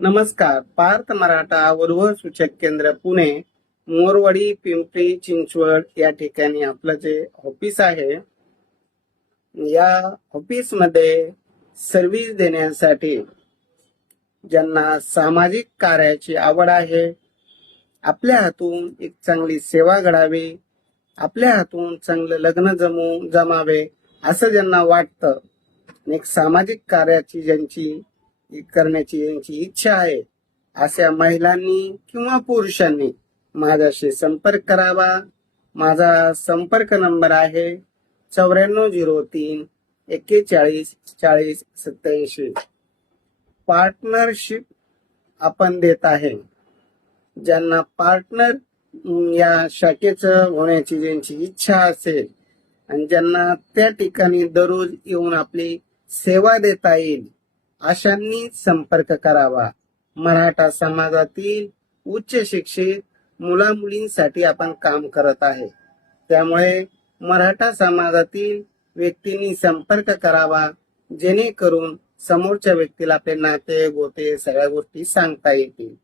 नमस्कार. पार्थ मराठा वधू सूचक केंद्र पुणे, मोरवाडी, पिंपरी चिंचवड या ठिकाणी आपलं जे ऑफिस आहे, या ऑफिस मध्ये सर्व्हिस देण्यासाठी ज्यांना सामाजिक कार्याची आवड आहे, आपल्या हातून एक चांगली सेवा घडावी, आपल्या हातून चांगलं लग्न जमावे असं ज्यांना वाटतं, एक सामाजिक कार्याची ज्यांची करण्याची यांची इच्छा आहे, अशा महिलांनी किंवा पुरुषांनी माझ्याशी संपर्क करावा. माझा संपर्क नंबर आहे 9403 41 40 87. पार्टनरशिप आपण देत आहे. ज्यांना पार्टनर या शाखेचं होण्याची ज्यांची इच्छा असेल आणि ज्यांना त्या ठिकाणी दररोज येऊन आपली सेवा देता येईल, अशांनी संपर्क करावा. मराठा समाजातील उच्च शिक्षित मुला मुलींसाठी आपण काम करत आहे, त्यामुळे मराठा समाजातील व्यक्तींनी संपर्क करावा, जेणेकरून समोरच्या व्यक्तीला आपले नाते गोते सगळ्या गोष्टी सांगता येतील.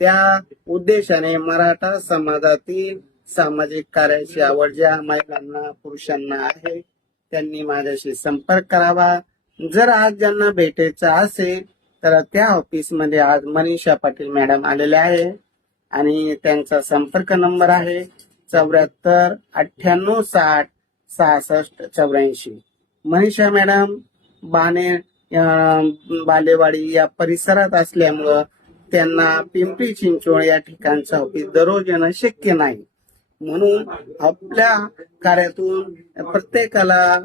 त्या उद्देशाने मराठा समाजातील सामाजिक कार्याची आवड ज्या महिलांना पुरुषांना आहे, त्यांनी माझ्याशी संपर्क करावा. जर आज ज्यांना भेटायचं असेल तर त्या ऑफिस मध्ये आज मनीषा पाटील मॅडम आलेले आहे आणि त्यांचा संपर्क नंबर आहे 74 98 60 66 84. मनीषा मॅडम बालेवाडी या परिसरात असल्यामुळं त्यांना पिंपरी चिंचवड या ठिकाणचं ऑफिस दररोज येणं शक्य नाही, म्हणून आपल्या कार्यातून प्रत्येकाला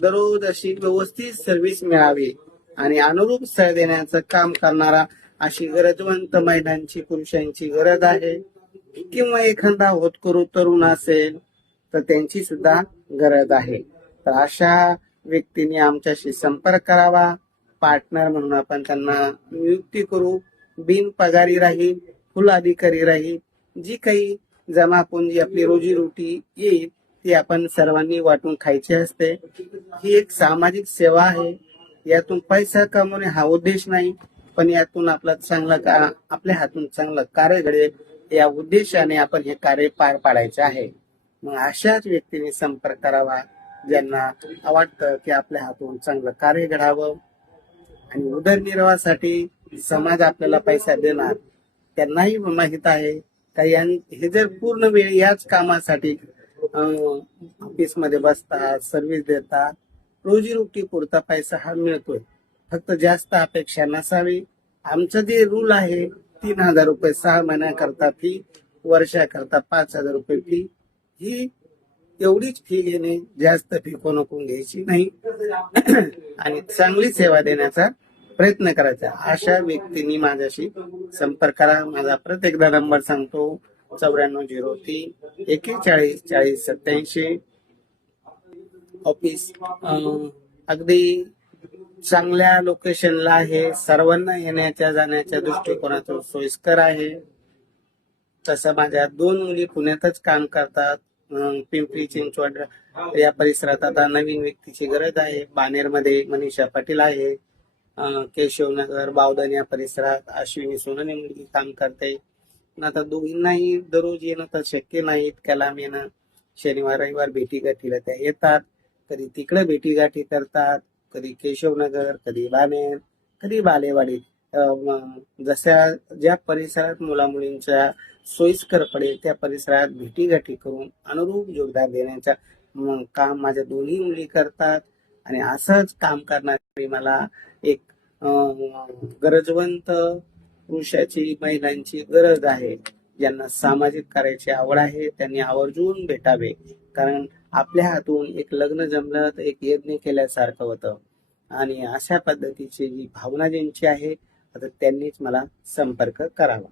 दररोज अशी व्यवस्थित सर्व्हिस मिळावी आणि अनुरूप स्थळ देण्याचं काम करणारा अशी गरजवंत महिलांची पुरुषांची गरज आहे, किंवा एखादा होतकरू तरुण असेल तर त्यांची सुद्धा गरज आहे. तर अशा व्यक्तींनी आमच्याशी संपर्क करावा. पार्टनर म्हणून आपण त्यांना नियुक्ती करू. बिनपगारी राहील, फुल अधिकारी राहील. जी काही जमापुंजी आपली रोजीरोटी येईल ती आपण सर्वांनी वाटून खायची असते. ही एक सामाजिक सेवा आहे. यातून पैसा कमवणे हा उद्देश नाही, पण यातून आपल्या हातून चांगलं कार्य घडेल या उद्देशाने आपण हे कार्य पार पाडायचे आहे. मग अशाच व्यक्तीने संपर्क करावा ज्यांना वाटतं की आपल्या हातून चांगलं कार्य घडावं आणि उदरनिर्वाहासाठी समाज आपल्याला पैसा देणार. त्यांनाही माहित आहे का हे जर पूर्ण वेळ याच कामासाठी ऑफिस मध्ये बसतात, सर्व्हिस देतात, रोजीरोटी पुरता पैसा हा मिळतोय. फक्त जास्त अपेक्षा नसावी. आमचं जे रूल आहे 3000 रुपये 6 महिन्याकरता फी, वर्षाकरता 5000 रुपये फी. ही एवढीच फी घेणे, जास्त फी कोणाकडून घ्यायची नाही आणि चांगली सेवा देण्याचा प्रयत्न करायचा. अशा व्यक्तींनी माझ्याशी संपर्क करा. माझा परत एकदा नंबर सांगतो 9403 41 40 87. ऑफिस अगदी चांगल्या लोकेशनला आहे. सर्वांना येण्याच्या जाण्याच्या दृष्टिकोनातून सोयीस्कर आहे. तसं माझ्या 2 मुली पुण्यातच काम करतात. पिंपरी चिंचवड या परिसरात आता नवीन व्यक्तीची गरज आहे. बानेरमध्ये मनीषा पाटील आहे. केशवनगर बावधन या परिसरात अश्विनी सोनने मुलगी काम करते. आता दोघींनाही दररोज येणं तर शक्य नाही, इतक्या लांब येणं. शनिवार रविवार भेटीगाठीला त्या येतात. कधी तिकडे भेटीगाठी करतात, कधी केशवनगर, कधी बानेर, कधी बालेवाडी. जशा ज्या परिसरात मुला मुलींच्या सोयीस्कर पडेल त्या परिसरात भेटीगाठी करून अनुरूप योगदान देण्याचा काम माझ्या दोन्ही मुली करतात. आणि असंच काम करणारी मला एक गरजवंत पुरुषाची महिलांची गरज आहे. ज्यांना सामाजिक कार्याची आवड आहे त्यांनी आवर्जून भेटावे, कारण आपल्या हातून एक लग्न जमलं तर एक यज्ञ केल्यासारखं होतं. आणि अशा पद्धतीची जी भावना ज्यांची आहे आता त्यांनीच मला संपर्क करावा.